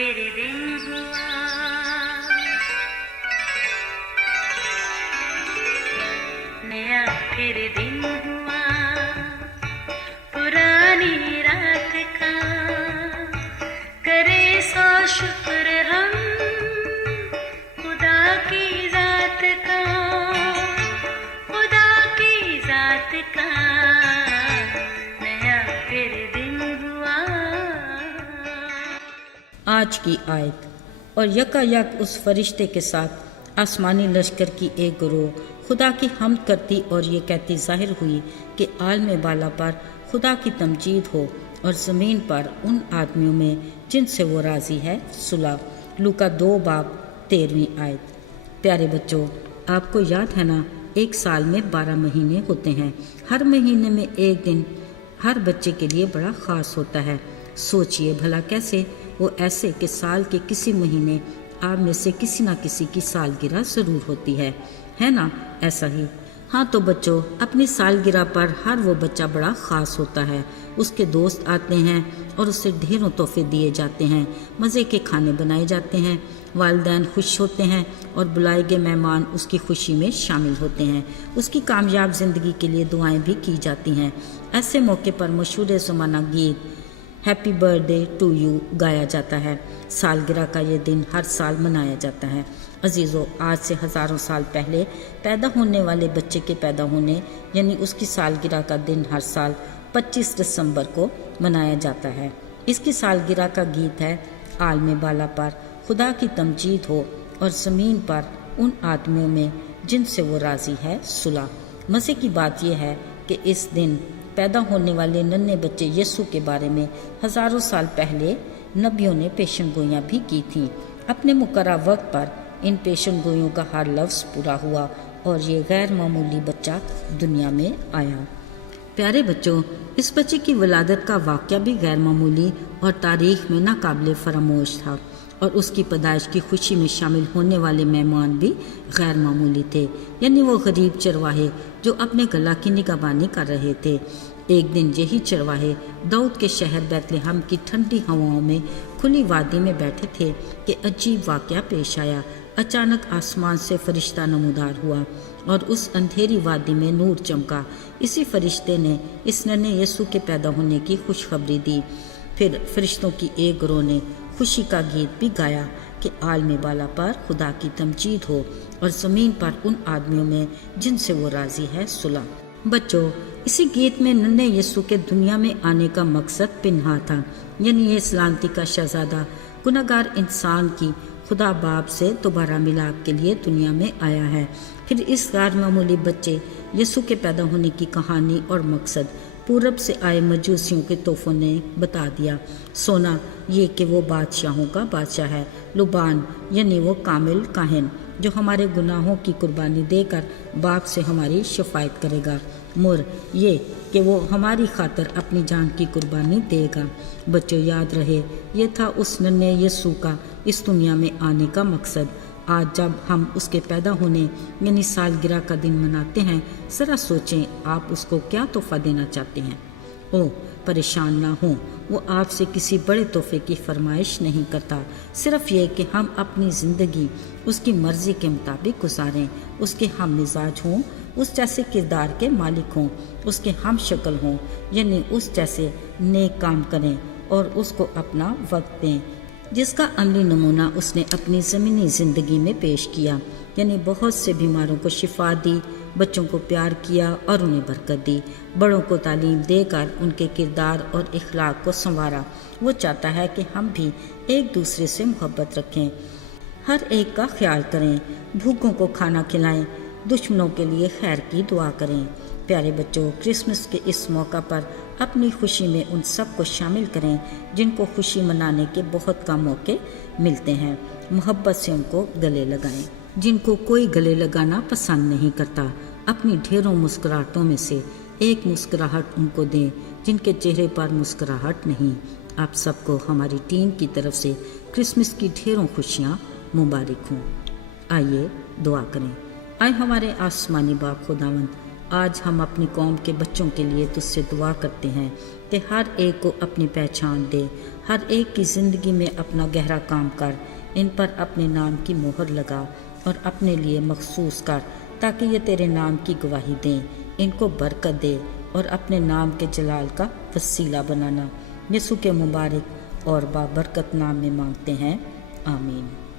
फिर दिन हुआ, नया फिर दिन हुआ, पुरानी रात का करे सो शुक्र हम खुदा की जात का, खुदा की जात का, नया फिर दिन हुआ। आज की आयत। और यकायक उस फरिश्ते के साथ आसमानी लश्कर की एक गिरोह खुदा की हम्द करती और ये कहती ज़ाहिर हुई कि आलम बाला पर खुदा की तमजीद हो और ज़मीन पर उन आदमियों में जिनसे वो राज़ी है सुलह। लूका 2 बाब 13वीं आयत। प्यारे बच्चों, आपको याद है ना, एक साल में 12 महीने होते हैं। हर महीने में एक दिन हर बच्चे के लिए बड़ा ख़ास होता है। सोचिए भला कैसे? वो ऐसे कि साल के किसी महीने आप में से किसी न किसी की सालगिरह ज़रूर होती है ना? ऐसा ही। हाँ तो बच्चों, अपनी सालगिरह पर हर वो बच्चा बड़ा ख़ास होता है। उसके दोस्त आते हैं और उसे ढेरों तोहफे दिए जाते हैं, मज़े के खाने बनाए जाते हैं, वालिदैन खुश होते हैं और बुलाए गए मेहमान उसकी खुशी में शामिल होते हैं। उसकी कामयाब ज़िंदगी के लिए दुआएं भी की जाती हैं। ऐसे मौके पर मशहूर ज़माना गीत हैप्पी बर्थडे टू यू गाया जाता है। सालगिरह का ये दिन हर साल मनाया जाता है। अजीज़ों, आज से हज़ारों साल पहले पैदा होने वाले बच्चे के पैदा होने यानी उसकी सालगिरह का दिन हर साल 25 दिसंबर को मनाया जाता है। इसकी सालगिरह का गीत है आलम बाला पर खुदा की तमजीद हो और ज़मीन पर उन आदमियों में जिनसे वो राज़ी है सुलह। मज़े की बात यह है कि इस दिन पैदा होने वाले नन्हे बच्चे यीशु के बारे में हज़ारों साल पहले नबियों ने पेशन गोइयाँ भी की थीं। अपने मुकर्रर वक्त पर इन पेशन गोइयों का हर लफ्ज़ पूरा हुआ और ये गैर मामूली बच्चा दुनिया में आया। प्यारे बच्चों, इस बच्चे की विलादत का वाक़या भी गैर मामूली और तारीख़ में नाकाबिले फरामोश था और उसकी पैदाइश की खुशी में शामिल होने वाले मेहमान भी गैर मामूली थे, यानी वो गरीब चरवाहे जो अपने गला की निगहबानी कर रहे थे। एक दिन यही चरवाहे दाऊद के शहर बैतलहम की ठंडी हवाओं में खुली वादी में बैठे थे कि अजीब वाक़या पेश आया। अचानक आसमान से फरिश्ता नमूदार हुआ और उस अंधेरी वादी में नूर चमका। इसी फरिश्ते ने इस नन्हे यीशु के पैदा होने की खुशखबरी दी। फिर फरिश्तों की एक गिरोह ने खुशी का गीत भी गाया कि आलम बाला पर खुदा की तमजीद हो और ज़मीन पर उन आदमियों में जिनसे वो राज़ी है सुलह। बच्चों, इसी गीत में नन्हे यीशु के दुनिया में आने का मकसद पिन्हा था, यानी ये सलामती का शहजादा गुनहगार इंसान की खुदा बाप से दोबारा मिलाप के लिए दुनिया में आया है। फिर इस गैर मामूली बच्चे यीशु के पैदा होने की कहानी और मकसद पूरब से आए मजूसियों के तोहफों ने बता दिया। सोना ये कि वो बादशाहों का बादशाह है। लुबान यानी वो कामिल काहिन जो हमारे गुनाहों की कुर्बानी देकर बाप से हमारी शफायत करेगा। मुर ये कि वो हमारी खातिर अपनी जान की कुर्बानी देगा। बच्चों, याद रहे ये था उस नन्हे यीशु का इस दुनिया में आने का मकसद। आज जब हम उसके पैदा होने यानी सालगिरह का दिन मनाते हैं, ज़रा सोचें आप उसको क्या तोहफा देना चाहते हैं। ओह, परेशान ना हों, वो आपसे किसी बड़े तोहफे की फरमाइश नहीं करता। सिर्फ ये कि हम अपनी ज़िंदगी उसकी मर्ज़ी के मुताबिक गुजारें, उसके हम मिजाज हों, उस जैसे किरदार के मालिक हों, उसके हम शक्ल हों, यानी उस जैसे नेक काम करें और उसको अपना वक्त दें जिसका अमली नमूना उसने अपनी ज़मीनी ज़िंदगी में पेश किया। यानी बहुत से बीमारों को शिफा दी, बच्चों को प्यार किया और उन्हें बरकत दी, बड़ों को तालीम देकर उनके किरदार और इखलाक को संवारा। वो चाहता है कि हम भी एक दूसरे से मोहब्बत रखें, हर एक का ख्याल करें, भूखों को खाना खिलाएं, दुश्मनों के लिए खैर की दुआ करें। प्यारे बच्चों, क्रिसमस के इस मौका पर अपनी खुशी में उन सब को शामिल करें जिनको खुशी मनाने के बहुत कम मौके मिलते हैं। मोहब्बत से उनको गले लगाएं। जिनको कोई गले लगाना पसंद नहीं करता, अपनी ढेरों मुस्कुराहटों में से एक मुस्कुराहट उनको दें जिनके चेहरे पर मुस्कुराहट नहीं। आप सबको हमारी टीम की तरफ से क्रिसमस की ढेरों खुशियाँ मुबारक हों। आइए दुआ करें। आए हमारे आसमानी बाप खुदावंद, آج ہم اپنی قوم کے بچوں کے لیے تجھ سے دعا کرتے ہیں کہ ہر ایک کو اپنی پہچان دے، ہر ایک کی زندگی میں اپنا گہرا کام کر، ان پر اپنے نام کی مہر لگا اور اپنے لیے مخصوص کر تاکہ یہ تیرے نام کی گواہی دیں۔ ان کو برکت دے اور اپنے نام کے جلال کا وسیلہ بنانا۔ یسوع کے مبارک اور بابرکت نام میں مانگتے ہیں، آمین۔